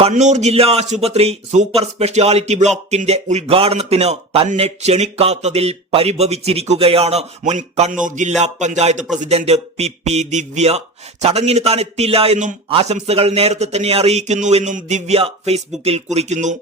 കണ്ണൂർ ജില്ലാ ആശുപത്രി super speciality ബ്ലോക്കിന്റെ ഉദ്ഘാടനത്തിന് തന്നെ ക്ഷണിക്കാത്തതിൽ പരിഭവിച്ചിരിക്കുകയാണ് മുൻ കണ്ണൂർ ജില്ലാ പഞ്ചായത്ത് പ്രസിഡന്റ് പി ദിവ്യ. ചടങ്ങിന് താൻ എത്തില്ല എന്നും ആശംസകൾ നേരത്തെ തന്നെ അറിയിക്കുന്നുവെന്നും ദിവ്യ ഫേസ്ബുക്കിൽ കുറിക്കുന്നു.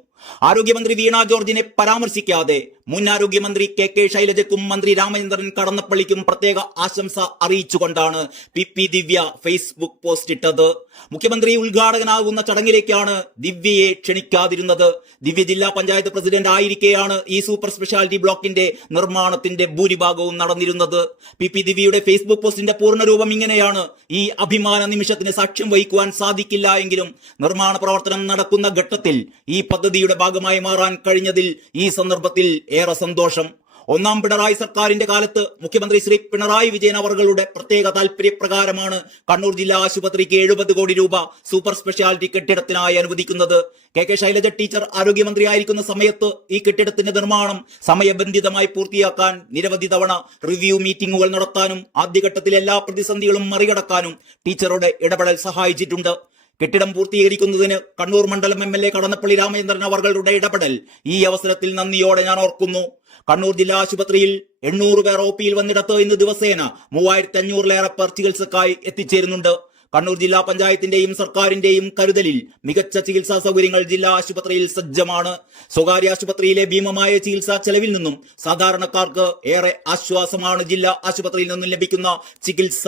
ആരോഗ്യമന്ത്രി വീണ ജോർജിനെ പരാമർശിക്കാതെ മുൻ ആരോഗ്യമന്ത്രി കെ ശൈലജയ്ക്കും മന്ത്രി രാമചന്ദ്രൻ കടന്നപ്പള്ളിക്കും പ്രത്യേക ആശംസ അറിയിച്ചുകൊണ്ടാണ് പി ദിവ്യ ഫേസ്ബുക്ക് പോസ്റ്റ് ഇട്ടത്. മുഖ്യമന്ത്രി ഉദ്ഘാടകനാകുന്ന ചടങ്ങിലേക്കാണ് ദിവ്യയെ ക്ഷണിക്കാതിരുന്നത്. ദിവ്യ ജില്ലാ പഞ്ചായത്ത് പ്രസിഡന്റ് ആയിരിക്കെയാണ് ഈ സൂപ്പർ സ്പെഷ്യാലിറ്റി ബ്ലോക്കിന്റെ നിർമ്മാണത്തിന്റെ ഭൂരിഭാഗവും നടന്നിരുന്നത്. പി ദിവ്യയുടെ ഫേസ്ബുക്ക് പോസ്റ്റിന്റെ പൂർണ്ണരൂപം ഇങ്ങനെയാണ്: ഈ അഭിമാന നിമിഷത്തിന് സാക്ഷ്യം വഹിക്കുവാൻ സാധിക്കില്ല എങ്കിലും നിർമ്മാണ പ്രവർത്തനം നടക്കുന്ന ഘട്ടത്തിൽ ഈ പദ്ധതിയുടെ ഭാഗമായി മാറാൻ കഴിഞ്ഞതിൽ ഈ സന്ദർഭത്തിൽ ഏറെ സന്തോഷം. ഒന്നാം പിണറായി സർക്കാരിന്റെ കാലത്ത് മുഖ്യമന്ത്രി ശ്രീ പിണറായി വിജയൻ അവരുടെ പ്രത്യേക താൽപര്യപ്രകാരമാണ് കണ്ണൂർ ജില്ലാ ആശുപത്രിക്ക് 70 കോടി രൂപ സൂപ്പർ സ്പെഷ്യാലിറ്റി കെട്ടിടത്തിനായി അനുവദിക്കുന്നത്. കെ ശൈലജ ടീച്ചർ ആരോഗ്യമന്ത്രിയായിരിക്കുന്ന സമയത്ത് ഈ കെട്ടിടത്തിന്റെ നിർമ്മാണം സമയബന്ധിതമായി പൂർത്തിയാക്കാൻ നിരവധി തവണ റിവ്യൂ മീറ്റിംഗുകൾ നടത്താനും ആദ്യഘട്ടത്തിൽ എല്ലാ പ്രതിസന്ധികളും മറികടക്കാനും ടീച്ചറുടെ ഇടപെടൽ സഹായിച്ചിട്ടുണ്ട്. കെട്ടിടം പൂർത്തീകരിക്കുന്നതിന് കണ്ണൂർ മണ്ഡലം MLA കടന്നപ്പള്ളി രാമചന്ദ്രൻ അവരുടെ ഇടപെടൽ ഈ അവസരത്തിൽ നന്ദിയോടെ ഞാൻ ഓർക്കുന്നു. കണ്ണൂർ ജില്ലാ ആശുപത്രിയിൽ 800 പേർ OPയിൽ വന്നിടത്ത് ഇന്ന് ദിവസേന 3500-ലേറെ പേർ ചികിത്സക്കായി എത്തിച്ചേരുന്നുണ്ട്. കണ്ണൂർ ജില്ലാ പഞ്ചായത്തിന്റെയും സർക്കാരിന്റെയും കരുതലിൽ മികച്ച ചികിത്സാ സൗകര്യങ്ങൾ ജില്ലാ ആശുപത്രിയിൽ സജ്ജമാണ്. സ്വകാര്യ ആശുപത്രിയിലെ ഭീമമായ ചികിത്സാ ചെലവിൽ നിന്നും സാധാരണക്കാർക്ക് ഏറെ ആശ്വാസമാണ് ജില്ലാ ആശുപത്രിയിൽ നിന്നും ലഭിക്കുന്ന ചികിത്സ.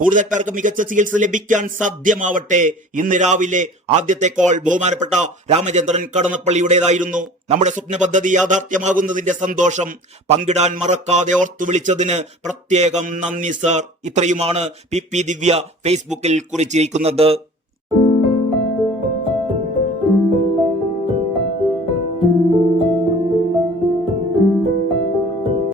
കൂടുതൽ പേർക്ക് മികച്ച ചികിത്സ ലഭിക്കാൻ സാധ്യമാവട്ടെ. ഇന്ന് രാവിലെ ആദ്യത്തെ കോൾ ബഹുമാനപ്പെട്ട രാമചന്ദ്രൻ കടന്നപ്പള്ളിയുടേതായിരുന്നു. നമ്മുടെ സ്വപ്ന പദ്ധതി യാഥാർത്ഥ്യമാകുന്നതിന്റെ സന്തോഷം പങ്കിടാൻ മറക്കാതെ ഓർത്തു വിളിച്ചതിന് പ്രത്യേകം നന്ദി സർ. ഇത്രയുമാണ് പി ദിവ്യ ഫേസ്ബുക്കിൽ കുറിച്ചിരിക്കുന്നത്.